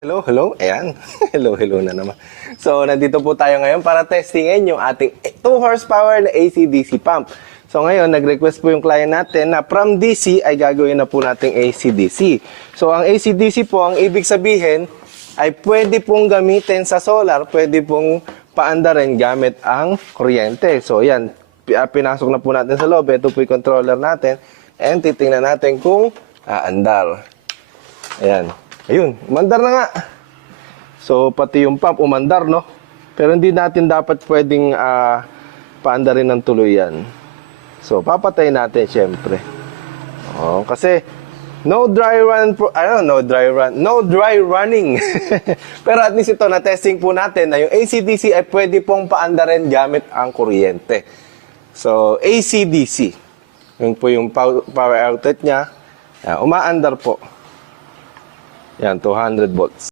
Hello, hello. Ayan. Hello, hello na naman. So, nandito po tayo ngayon para testingin yung ating 2 horsepower na AC-DC pump. So, ngayon, nag-request po yung client natin na from DC ay gagawin na po nating AC-DC. So, ang AC-DC po, ang ibig sabihin ay pwede pong gamitin sa solar, pwede pong paandarin gamit ang kuryente. So, yan. Pinasok na po natin sa loob. Ito po yung controller natin. And titingnan natin kung aandar. Ayan. Ayun, umandar na nga. So, pati yung pump, umandar, no? Pero hindi natin dapat pwedeng paandarin ng tuluyan. So, papatay natin, syempre. Oh, kasi, no dry running. Pero at least ito, na-testing po natin na yung AC-DC ay pwede pong paandarin gamit ang kuryente. So, AC-DC. Yun po yung power outlet niya. Umaandar po. Yan, 200 volts.